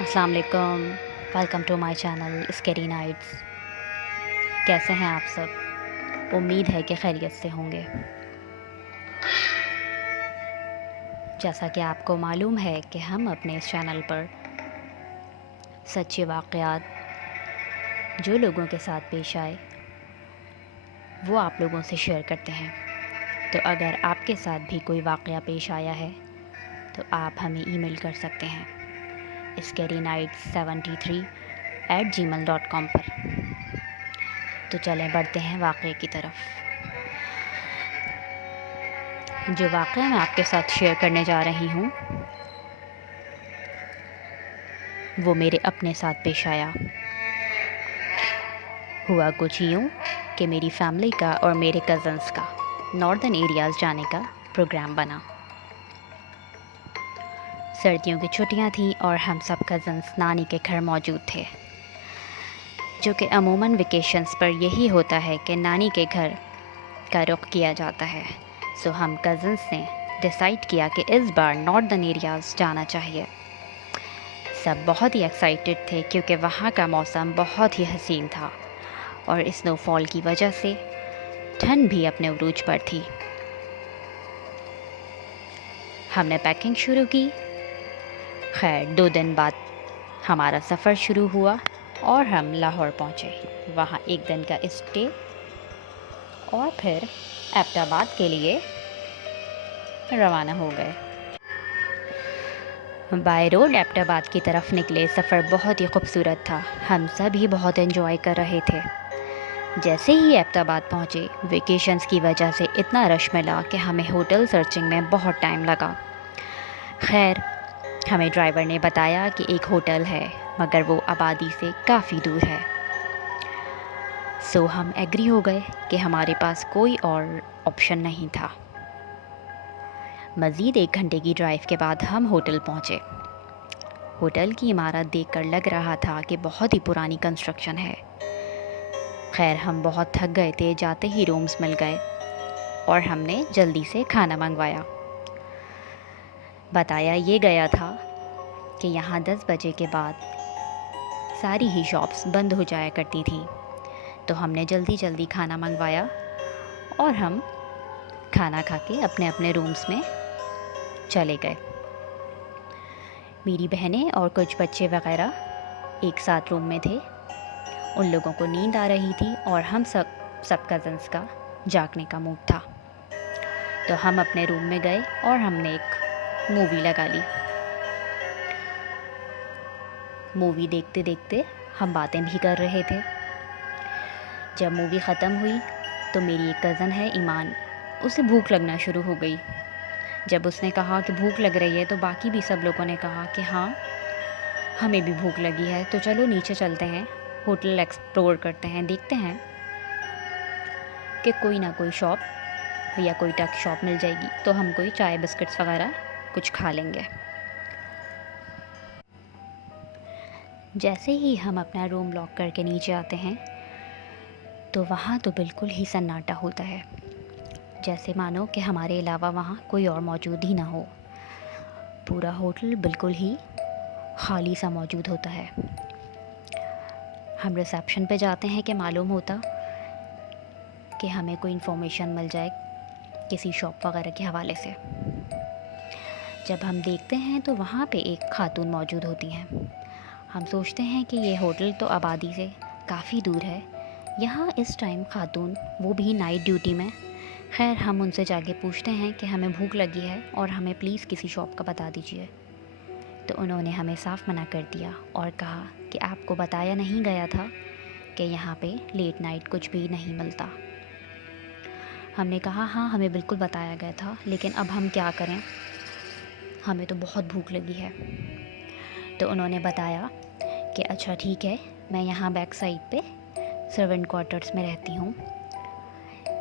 السلام علیکم، welcome to my channel scary nights. کیسے ہیں آپ سب؟ امید ہے کہ خیریت سے ہوں گے۔ جیسا کہ آپ کو معلوم ہے کہ ہم اپنے اس چینل پر سچے واقعات جو لوگوں کے ساتھ پیش آئے وہ آپ لوگوں سے شیئر کرتے ہیں۔ تو اگر آپ کے ساتھ بھی کوئی واقعہ پیش آیا ہے تو آپ ہمیں ای میل کر سکتے ہیں scary73@gmail.com پر۔ تو چلیں بڑھتے ہیں واقعے کی طرف۔ جو واقعہ میں آپ کے ساتھ شیئر کرنے جا رہی ہوں وہ میرے اپنے ساتھ پیش آیا۔ ہوا کچھ یوں کہ میری فیملی کا اور میرے کزنس کا ناردرن ایریاز جانے کا پروگرام بنا۔ سردیوں کی چھٹیاں تھیں اور ہم سب کزنس نانی کے گھر موجود تھے، جو کہ عموماً ویکیشنز پر یہی ہوتا ہے کہ نانی کے گھر کا رخ کیا جاتا ہے۔ سو ہم کزنس نے ڈیسائیڈ کیا کہ اس بار ناردرن ایریاز جانا چاہیے۔ سب بہت ہی ایکسائٹیڈ تھے کیونکہ وہاں کا موسم بہت ہی حسین تھا اور اسنو فال کی وجہ سے ٹھنڈ بھی اپنے عروج پر تھی۔ ہم نے پیکنگ شروع کی۔ خیر 2 دن بعد ہمارا سفر شروع ہوا اور ہم لاہور پہنچے۔ وہاں 1 دن کا اسٹے اور پھر ایبٹ آباد کے لیے روانہ ہو گئے۔ بائی روڈ ایبٹ آباد کی طرف نکلے۔ سفر بہت ہی خوبصورت تھا، ہم سب ہی بہت انجوائے کر رہے تھے۔ جیسے ہی ایبٹ آباد پہنچے ویکیشنز کی وجہ سے اتنا رش ملا کہ ہمیں ہوٹل سرچنگ میں بہت ٹائم لگا۔ خیر ہمیں ڈرائیور نے بتایا کہ ایک ہوٹل ہے مگر وہ آبادی سے کافی دور ہے۔ سو ہم ایگری ہو گئے کہ ہمارے پاس کوئی اور آپشن نہیں تھا۔ مزید 1 گھنٹے کی ڈرائیو کے بعد ہم ہوٹل پہنچے۔ ہوٹل کی عمارت دیکھ کر لگ رہا تھا کہ بہت ہی پرانی کنسٹرکشن ہے۔ خیر ہم بہت تھک گئے تھے، جاتے ہی رومز مل گئے اور ہم نے جلدی سے کھانا منگوایا۔ بتایا یہ گیا تھا کہ یہاں 10 بجے کے بعد ساری ہی شاپس بند ہو جایا کرتی تھیں، تو ہم نے جلدی کھانا منگوایا اور ہم کھانا کھا کے اپنے اپنے رومز میں چلے گئے۔ میری بہنیں اور کچھ بچے وغیرہ ایک ساتھ روم میں تھے۔ ان لوگوں کو نیند آ رہی تھی اور ہم سب کزنس کا جاگنے کا موڈ تھا، تو ہم اپنے روم میں گئے اور ہم نے ایک مووی لگا لی۔ مووی دیکھتے دیکھتے ہم باتیں بھی کر رہے تھے۔ جب مووی ختم ہوئی تو میری ایک کزن ہے ایمان، اسے بھوک لگنا شروع ہو گئی۔ جب اس نے کہا کہ بھوک لگ رہی ہے تو باقی بھی سب لوگوں نے کہا کہ ہاں ہمیں بھی بھوک لگی ہے، تو چلو نیچے چلتے ہیں، ہوٹل ایکسپلور کرتے ہیں، دیکھتے ہیں کہ کوئی نہ کوئی شاپ یا کوئی ٹک شاپ مل جائے گی تو ہم کوئی چائے بسکٹس وغیرہ کچھ کھا لیں گے۔ جیسے ہی ہم اپنا روم لاک کر کے نیچے آتے ہیں تو وہاں تو بالکل ہی سناٹا ہوتا ہے، جیسے مانو کہ ہمارے علاوہ وہاں کوئی اور موجود ہی نہ ہو۔ پورا ہوٹل بالکل ہی خالی سا موجود ہوتا ہے۔ ہم ریسیپشن پہ جاتے ہیں کہ معلوم ہوتا کہ ہمیں کوئی انفارمیشن مل جائے کسی شاپ وغیرہ کے حوالے سے۔ جب ہم دیکھتے ہیں تو وہاں پہ ایک خاتون موجود ہوتی ہیں۔ ہم سوچتے ہیں کہ یہ ہوٹل تو آبادی سے کافی دور ہے، یہاں اس ٹائم خاتون وہ بھی نائٹ ڈیوٹی میں۔ خیر ہم ان سے جا کے پوچھتے ہیں کہ ہمیں بھوک لگی ہے اور ہمیں پلیز کسی شاپ کا بتا دیجیے، تو انہوں نے ہمیں صاف منع کر دیا اور کہا کہ آپ کو بتایا نہیں گیا تھا کہ یہاں پہ لیٹ نائٹ کچھ بھی نہیں ملتا۔ ہم نے کہا ہاں ہمیں بالکل بتایا گیا تھا، لیکن اب ہم کیا کریں، ہمیں تو بہت بھوک لگی ہے۔ تو انہوں نے بتایا کہ اچھا ٹھیک ہے، میں یہاں بیک سائڈ پہ سرونٹ کوارٹرز میں رہتی ہوں،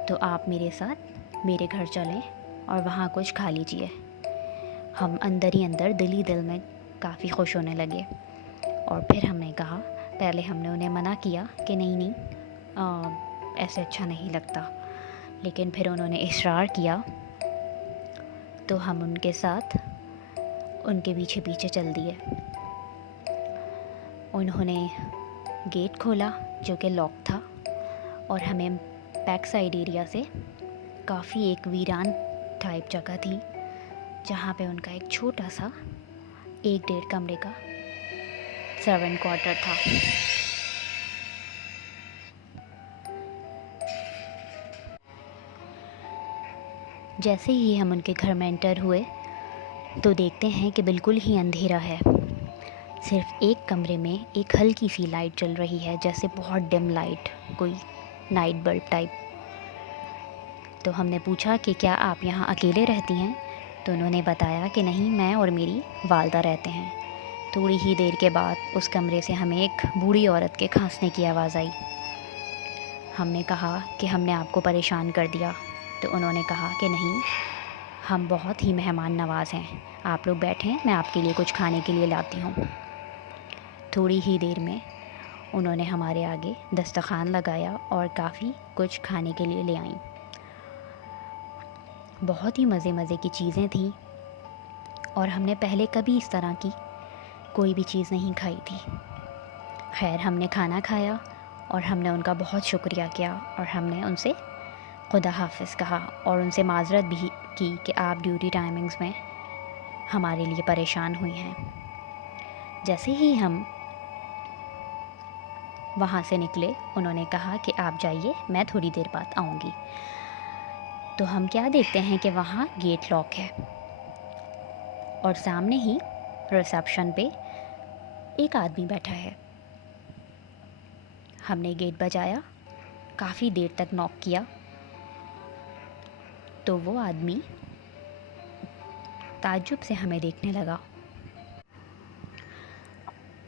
تو آپ میرے ساتھ میرے گھر چلیں اور وہاں کچھ کھا لیجئے۔ ہم اندر ہی اندر دل میں کافی خوش ہونے لگے اور پھر ہم نے کہا، پہلے ہم نے انہیں منع کیا کہ نہیں ایسے اچھا نہیں لگتا، لیکن پھر انہوں نے اصرار کیا تو ہم ان کے ساتھ ان کے پیچھے چل دیے۔ انہوں نے گیٹ کھولا جو کہ لاک تھا، اور ہمیں بیک سائڈ ایریا سے کافی ایک ویران ٹائپ جگہ تھی جہاں پہ ان کا ایک چھوٹا سا 1-1.5 کمرے کا سرونٹ کوارٹر تھا۔ جیسے ہی ہم ان کے گھر میں انٹر ہوئے تو دیکھتے ہیں کہ بالکل ہی اندھیرا ہے، صرف ایک کمرے میں ایک ہلکی سی لائٹ جل رہی ہے، جیسے بہت ڈم لائٹ، کوئی نائٹ بلب ٹائپ۔ تو ہم نے پوچھا کہ کیا آپ یہاں اکیلے رہتی ہیں؟ تو انہوں نے بتایا کہ نہیں، میں اور میری والدہ رہتے ہیں۔ تھوڑی ہی دیر کے بعد اس کمرے سے ہمیں ایک بوڑھی عورت کے کھانسنے کی آواز آئی۔ ہم نے کہا کہ ہم نے آپ کو پریشان کر دیا، تو انہوں نے کہا کہ نہیں، ہم بہت ہی مہمان نواز ہیں، آپ لوگ بیٹھیں، میں آپ کے لیے کچھ کھانے کے لیے لاتی ہوں۔ تھوڑی ہی دیر میں انہوں نے ہمارے آگے دسترخوان لگایا اور کافی کچھ کھانے کے لیے لے آئیں۔ بہت ہی مزے کی چیزیں تھیں، اور ہم نے پہلے کبھی اس طرح کی کوئی بھی چیز نہیں کھائی تھی۔ خیر، ہم نے کھانا کھایا اور ہم نے ان کا بہت شکریہ کیا، اور ہم نے ان سے خدا حافظ کہا اور ان سے معذرت بھی کی کہ آپ ڈیوٹی ٹائمنگز میں ہمارے لیے پریشان ہوئی ہیں۔ جیسے ہی ہم وہاں سے نکلے، انہوں نے کہا کہ آپ جائیے، میں تھوڑی دیر بعد آؤں گی۔ تو ہم کیا دیکھتے ہیں کہ وہاں گیٹ لاک ہے، اور سامنے ہی ریسیپشن پہ ایک آدمی بیٹھا ہے۔ ہم نے گیٹ بجایا، کافی دیر تک ناک کیا، تو وہ آدمی تعجب سے ہمیں دیکھنے لگا۔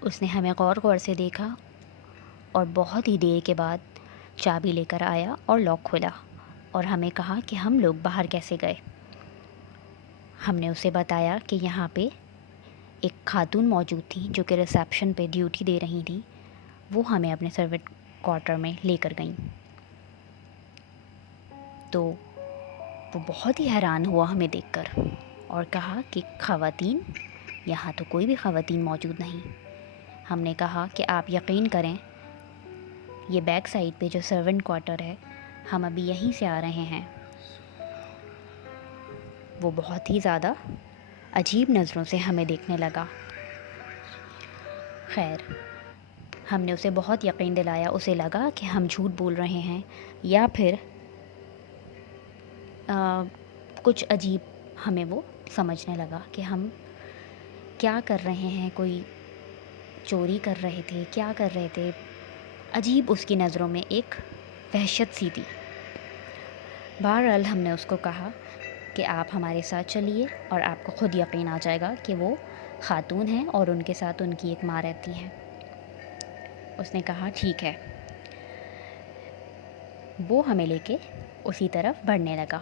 اس نے ہمیں غور سے دیکھا اور بہت ہی دیر کے بعد چابی لے کر آیا اور لاک کھولا، اور ہمیں کہا کہ ہم لوگ باہر کیسے گئے۔ ہم نے اسے بتایا کہ یہاں پہ ایک خاتون موجود تھی جو کہ ریسیپشن پہ ڈیوٹی دے رہی تھی، وہ ہمیں اپنے سرونٹ کوارٹر میں لے کر گئیں۔ تو وہ بہت ہی حیران ہوا ہمیں دیکھ کر اور کہا کہ خواتین، یہاں تو کوئی بھی خواتین موجود نہیں۔ ہم نے کہا کہ آپ یقین کریں، یہ بیک سائڈ پہ جو سرونٹ کوارٹر ہے، ہم ابھی یہیں سے آ رہے ہیں۔ وہ بہت ہی زیادہ عجیب نظروں سے ہمیں دیکھنے لگا۔ خیر، ہم نے اسے بہت یقین دلایا، اسے لگا کہ ہم جھوٹ بول رہے ہیں یا پھر کچھ عجیب ہمیں وہ سمجھنے لگا کہ ہم کیا کر رہے ہیں، کوئی چوری کر رہے تھے، کیا کر رہے تھے۔ عجیب اس کی نظروں میں ایک وحشت سی تھی۔ بہرحال ہم نے اس کو کہا کہ آپ ہمارے ساتھ چلیے اور آپ کو خود یقین آ جائے گا کہ وہ خاتون ہیں اور ان کے ساتھ ان کی ایک ماں رہتی ہیں۔ اس نے کہا ٹھیک ہے۔ وہ ہمیں لے کے اسی طرف بڑھنے لگا۔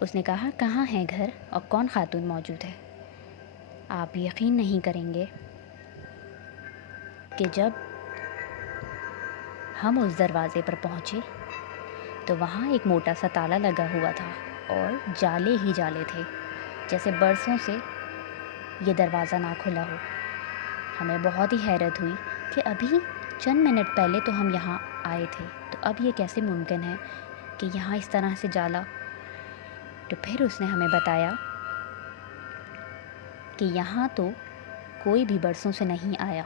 اس نے کہا کہاں ہے گھر اور کون خاتون موجود ہے؟ آپ یقین نہیں کریں گے کہ جب ہم اس دروازے پر پہنچے تو وہاں ایک موٹا سا تالا لگا ہوا تھا اور جالے ہی جالے تھے، جیسے برسوں سے یہ دروازہ نہ کھلا ہو۔ ہمیں بہت ہی حیرت ہوئی کہ ابھی چند منٹ پہلے تو ہم یہاں آئے تھے، تو اب یہ کیسے ممکن ہے کہ یہاں اس طرح سے جالا؟ تو پھر اس نے ہمیں بتایا کہ یہاں تو کوئی بھی برسوں سے نہیں آیا،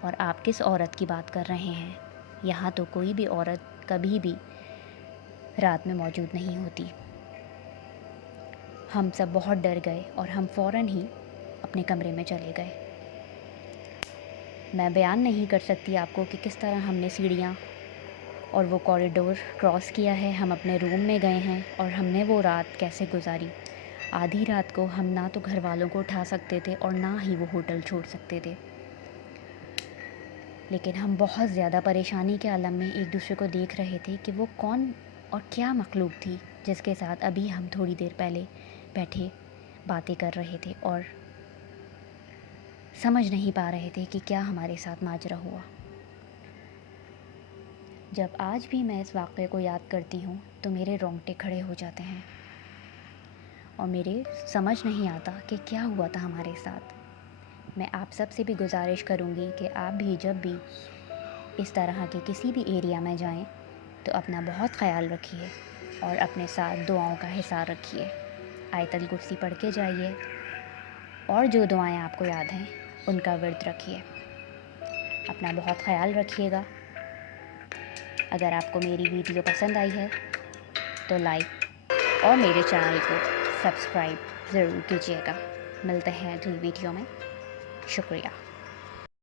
اور آپ کس عورت کی بات کر رہے ہیں؟ یہاں تو کوئی بھی عورت کبھی بھی رات میں موجود نہیں ہوتی۔ ہم سب بہت ڈر گئے اور ہم فوراً ہی اپنے کمرے میں چلے گئے۔ میں بیان نہیں کر سکتی آپ کو کہ کس طرح ہم نے سیڑھیاں اور وہ کوریڈور کراس کیا ہے، ہم اپنے روم میں گئے ہیں اور ہم نے وہ رات کیسے گزاری۔ آدھی رات کو ہم نہ تو گھر والوں کو اٹھا سکتے تھے اور نہ ہی وہ ہوٹل چھوڑ سکتے تھے، لیکن ہم بہت زیادہ پریشانی کے عالم میں ایک دوسرے کو دیکھ رہے تھے کہ وہ کون اور کیا مخلوق تھی جس کے ساتھ ابھی ہم تھوڑی دیر پہلے بیٹھے باتیں کر رہے تھے، اور سمجھ نہیں پا رہے تھے کہ کیا ہمارے ساتھ ماجرا ہوا۔ جب آج بھی میں اس واقعے کو یاد کرتی ہوں تو میرے رونگٹے کھڑے ہو جاتے ہیں اور میرے سمجھ نہیں آتا کہ کیا ہوا تھا ہمارے ساتھ۔ میں آپ سب سے بھی گزارش کروں گی کہ آپ بھی جب بھی اس طرح کے کسی بھی ایریا میں جائیں تو اپنا بہت خیال رکھیے اور اپنے ساتھ دعاؤں کا حصار رکھیے. آیت الکرسی پڑھ کے جائیے اور جو دعائیں آپ کو یاد ہیں ان کا ورد رکھیے. اپنا بہت خیال رکھیے گا. اگر آپ کو میری ویڈیو پسند آئی ہے تو لائک اور میرے چینل کو سبسکرائب ضرور کیجیے گا. ملتے ہیں اگلی ویڈیو میں. شکریہ.